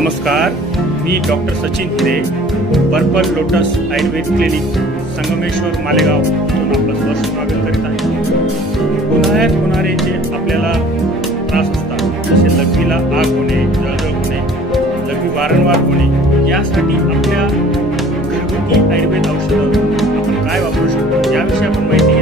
नमस्कार, मी doctor Sachin Hire, purple lotus Ayurved clinic, Sangameshwar, Malegaon इथून आपलं सहर्ष स्वागत करीत आहे. उन्हाळ्यात होणारे जे आपल्याला त्रास असतात, जसे लघवीला आग होणे, जळजळ होणे, लघवी वारंवार होणे, यासाठी आपल्या घरगुती आयुर्वेद औषधं आपण काय वापरू शकतो याविषयी आपण माहिती